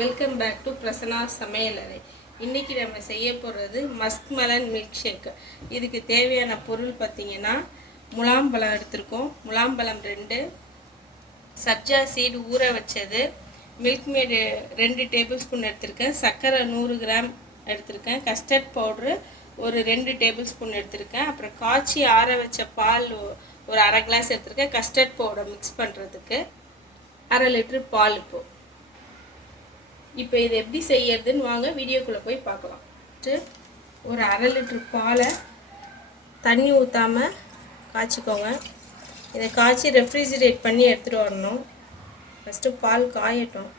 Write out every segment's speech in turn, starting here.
Welcome back to Prasanna சமையலறை. இன்றைக்கி நம்ம செய்ய போகிறது மஸ்க் மெலன் மில்க் ஷேக். இதுக்கு தேவையான பொருள் பார்த்திங்கன்னா, முலாம்பழம் எடுத்திருக்கோம், முலாம்பழம் 2, சப்ஜா சீடு ஊற வச்சது, மில்க் மேடு 2 டேபிள் ஸ்பூன் எடுத்திருக்கேன், சர்க்கரை 100 கிராம் எடுத்திருக்கேன், கஸ்டர்ட் பவுட்ரு ஒரு 2 டேபிள் ஸ்பூன் எடுத்திருக்கேன், அப்புறம் காய்ச்சி ஆற வச்ச பால் ஒரு அரை கிளாஸ் எடுத்திருக்கேன், கஸ்டர்ட் பவுடர் மிக்ஸ் பண்ணுறதுக்கு 1/2 லிட்டர் பால். இப்போ இது எப்படி செய்யறதுன்னு வாங்க வீடியோக்குள்ளே போய் பார்க்கலாம். ஒரு 1/2 லிட்டர் பாலை தண்ணி ஊற்றாமல் காய்ச்சிக்கோங்க. இதை காய்ச்சி ரெஃப்ரிஜிரேட் பண்ணி எடுத்துகிட்டு வரணும். ஃபஸ்ட்டு பால் காயட்டும்.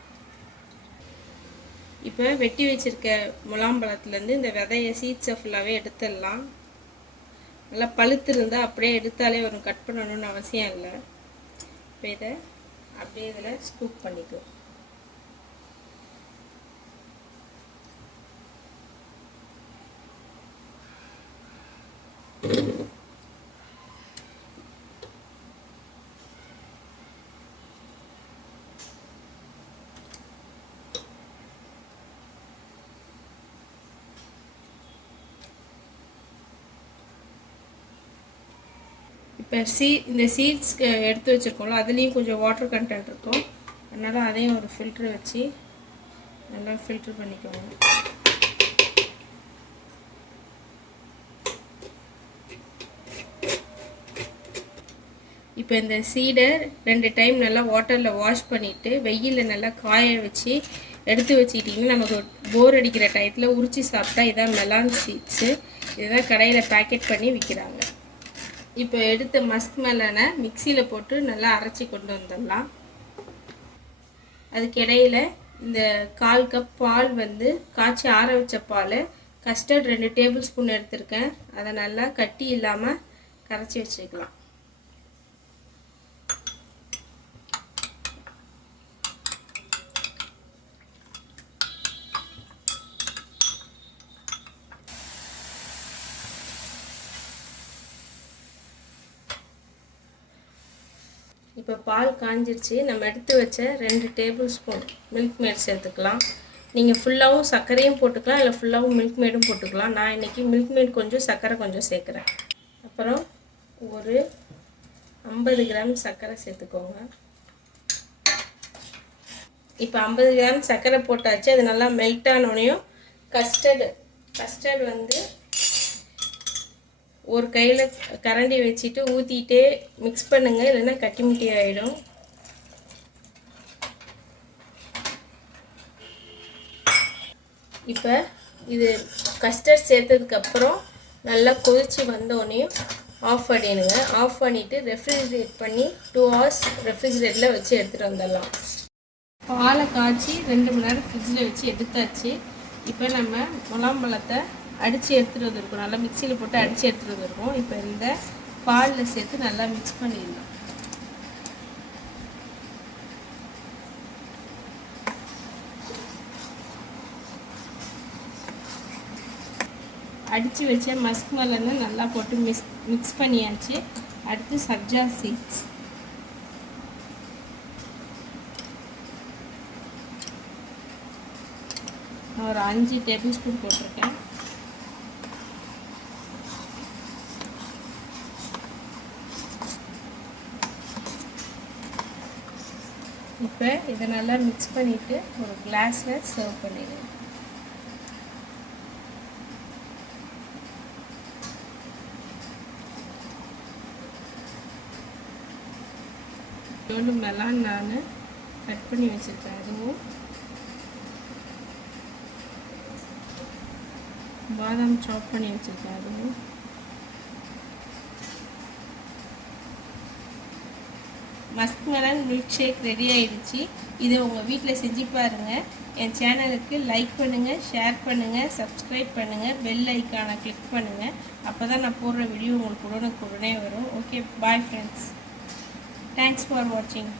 இப்போ வெட்டி வச்சுருக்க முலாம்பழத்துலேருந்து இந்த விதையை சீட்ஸை ஃபுல்லாகவே எடுத்துடலாம். நல்லா பழுத்து இருந்தால் அப்படியே எடுத்தாலே வரும், கட் பண்ணணும்னு அவசியம் இல்லை. இப்போ இதை அப்படியே இதில் ஸ்கூப் பண்ணிக்குவோம். இப்போ இந்த சீட்ஸ் எடுத்து வச்சுருக்கோம்ல, அதுலேயும் கொஞ்சம் வாட்டர் கண்டென்ட் இருக்கும். அதனால் அதையும் ஒரு ஃபில்ட்ரு வச்சு நல்லா ஃபில்ட்ரு பண்ணிக்கோங்க. இப்போ இந்த சீடை 2 டைம் நல்லா வாட்டரில் வாஷ் பண்ணிவிட்டு வெயிலில் நல்லா காய வச்சு எடுத்து வச்சுக்கிட்டிங்கன்னா, நமக்கு போர் அடிக்கிற டயத்தில் உரிச்சி சாப்பிட்டா இதான் மெலான் சீட்ஸு. இதுதான் கடையில் பேக்கெட் பண்ணி விற்கிறாங்க. இப்போ எடுத்த மஸ்க் மெலனை மிக்சியில் போட்டு நல்லா அரைச்சி கொண்டு வந்துடலாம். அதுக்கு இடையில் இந்த 1/4 கப் பால் காய்ச்சி ஆற வச்ச பால், கஸ்டர்ட் 2 டேபிள் ஸ்பூன் எடுத்திருக்கேன், அதை நல்லா கட்டி இல்லாமல் கரைச்சி வச்சுக்கலாம். இப்போ பால் காஞ்சிருச்சு. நம்ம எடுத்து வச்ச 2 டேபிள் ஸ்பூன் மில்க் மேட் சேர்த்துக்கலாம். நீங்கள் ஃபுல்லாகவும் சர்க்கரையும் போட்டுக்கலாம், இல்லை ஃபுல்லாகவும் மில்க் மேடும் போட்டுக்கலாம். நான் இன்றைக்கி மில்க் மேட் கொஞ்சம் சர்க்கரை கொஞ்சம் சேர்க்குறேன். அப்புறம் ஒரு 50 கிராம் சர்க்கரை சேர்த்துக்கோங்க. இப்போ 50 கிராம் சர்க்கரை போட்டாச்சு. அது நல்லா மெல்ட் ஆனோடனையும் கஸ்டர்டு ஒரு கையில் கரண்டி வச்சுட்டு ஊற்றிட்டே மிக்ஸ் பண்ணுங்கள், இல்லைன்னா கட்டி முட்டி ஆகிடும். இப்போ இது கஸ்டர்ட் சேர்த்ததுக்கப்புறம் நல்லா கொதித்து வந்தோடனையும் ஆஃப் பண்ணிடுங்க. ஆஃப் பண்ணிவிட்டு ரெஃப்ரிஜிரேட் பண்ணி 2 hours ரெஃப்ரிஜிரேட்டில் வச்சு எடுத்துகிட்டு வந்துடலாம். பாலை காய்ச்சி 2 மணி நேரம் ஃப்ரிட்ஜில் வச்சு எடுத்தாச்சு. இப்போ நம்ம முலாம்பழத்தை அடித்து எடுத்துகிட்டு வந்துருக்கோம், நல்லா மிக்சியில் போட்டு அடித்து எடுத்துகிட்டு வந்துருக்கோம். இப்போ இந்த பாலில் சேர்த்து நல்லா மிக்ஸ் பண்ணிடலாம். அடித்து வச்ச மஸ்க் மெலனை நல்லா போட்டு மிக்ஸ் பண்ணியாச்சு. அடுத்து சப்ஜா சீட்ஸ் ஒரு 5 டேபிள் ஸ்பூன் போட்டிருக்கேன். இப்போ இதை நல்லா மிக்ஸ் பண்ணிவிட்டு ஒரு கிளாஸில் சர்வ் பண்ணிடுங்க. எவ்வளோ மெலான் நான் கட் பண்ணி வச்சுருக்கேன், அதுவும் பாதாம் சாப் பண்ணி வச்சுருக்கேன், அதுவும் muskmelon milkshake ready ஆகிடுச்சு. இதை உங்கள் வீட்டில் செஞ்சு பாருங்கள். என் சேனலுக்கு லைக் பண்ணுங்கள், ஷேர் பண்ணுங்கள், சப்ஸ்கிரைப் பண்ணுங்கள், பெல் ஐக்கானை கிளிக் பண்ணுங்கள். அப்போ தான் நான் போடுற வீடியோ உங்களுக்கு உடனே வரும். Okay, bye friends. Thanks for வாட்சிங்.